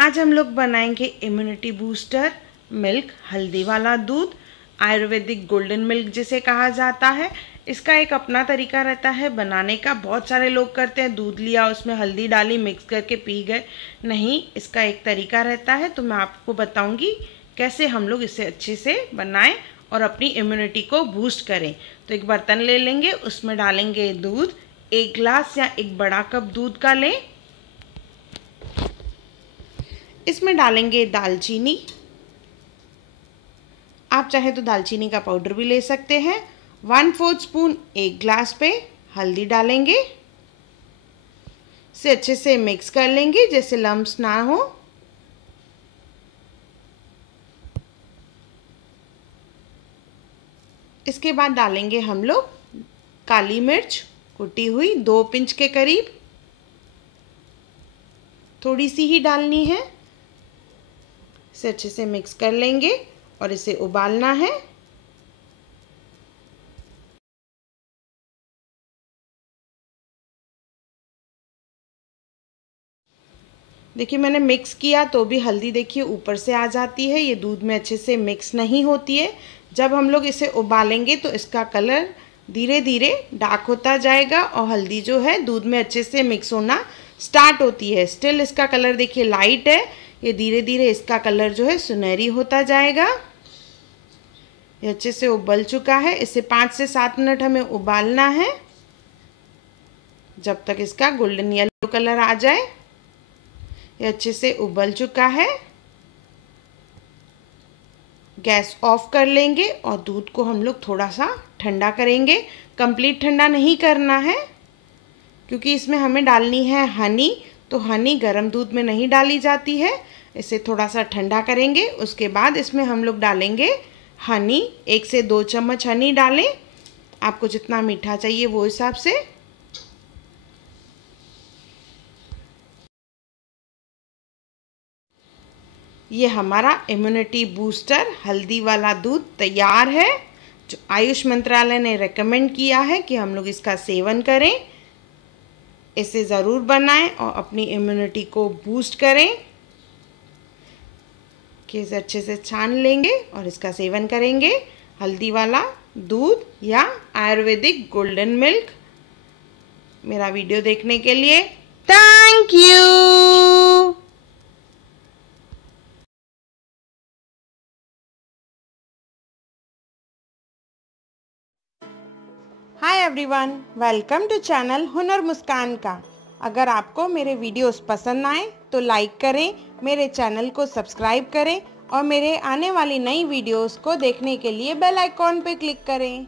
आज हम लोग बनाएंगे इम्यूनिटी बूस्टर मिल्क हल्दी वाला दूध, आयुर्वेदिक गोल्डन मिल्क जिसे कहा जाता है। इसका एक अपना तरीका रहता है बनाने का। बहुत सारे लोग करते हैं दूध लिया उसमें हल्दी डाली मिक्स करके पी गए। नहीं, इसका एक तरीका रहता है, तो मैं आपको बताऊंगी कैसे हम लोग इसे अच्छे से बनाएं और अपनी इम्यूनिटी को बूस्ट करें। तो एक बर्तन ले लेंगे, उसमें डालेंगे दूध। 1 गिलास या एक बड़ा कप दूध का लें। इसमें डालेंगे दालचीनी, आप चाहे तो दालचीनी का पाउडर भी ले सकते हैं। 1/4 स्पून 1 गिलास पे हल्दी डालेंगे। इसे अच्छे से मिक्स कर लेंगे जैसे लम्स ना हो। इसके बाद डालेंगे हम लोग काली मिर्च कुटी हुई 2 पिंच के करीब, थोड़ी सी ही डालनी है। इसे अच्छे से मिक्स कर लेंगे और इसे उबालना है। देखिए मैंने मिक्स किया तो भी हल्दी देखिए ऊपर से आ जाती है, ये दूध में अच्छे से मिक्स नहीं होती है। जब हम लोग इसे उबालेंगे तो इसका कलर धीरे धीरे डार्क होता जाएगा और हल्दी जो है दूध में अच्छे से मिक्स होना स्टार्ट होती है। स्टिल इसका कलर देखिए लाइट है, ये धीरे धीरे इसका कलर जो है सुनहरी होता जाएगा। ये अच्छे से उबल चुका है। इसे 5 से 7 मिनट हमें उबालना है जब तक इसका गोल्डन येलो कलर आ जाए। ये अच्छे से उबल चुका है। गैस ऑफ कर लेंगे और दूध को हम लोग थोड़ा सा ठंडा करेंगे। कंप्लीट ठंडा नहीं करना है क्योंकि इसमें हमें डालनी है हनी, तो हनी गर्म दूध में नहीं डाली जाती है। इसे थोड़ा सा ठंडा करेंगे, उसके बाद इसमें हम लोग डालेंगे हनी। 1 से 2 चम्मच हनी डालें, आपको जितना मीठा चाहिए वो हिसाब से। ये हमारा इम्यूनिटी बूस्टर हल्दी वाला दूध तैयार है, जो आयुष मंत्रालय ने रेकमेंड किया है कि हम लोग इसका सेवन करें। इसे ज़रूर बनाएं और अपनी इम्यूनिटी को बूस्ट करें। कि इसे अच्छे से छान लेंगे और इसका सेवन करेंगे। हल्दी वाला दूध या आयुर्वेदिक गोल्डन मिल्क। मेरा वीडियो देखने के लिए thank you. Hi everyone, welcome to channel Hunar Muskaan का। अगर आपको मेरे वीडियोस पसंद आए तो लाइक करें, मेरे चैनल को सब्सक्राइब करें और मेरे आने वाली नई वीडियोस को देखने के लिए बेल आइकॉन पे क्लिक करें।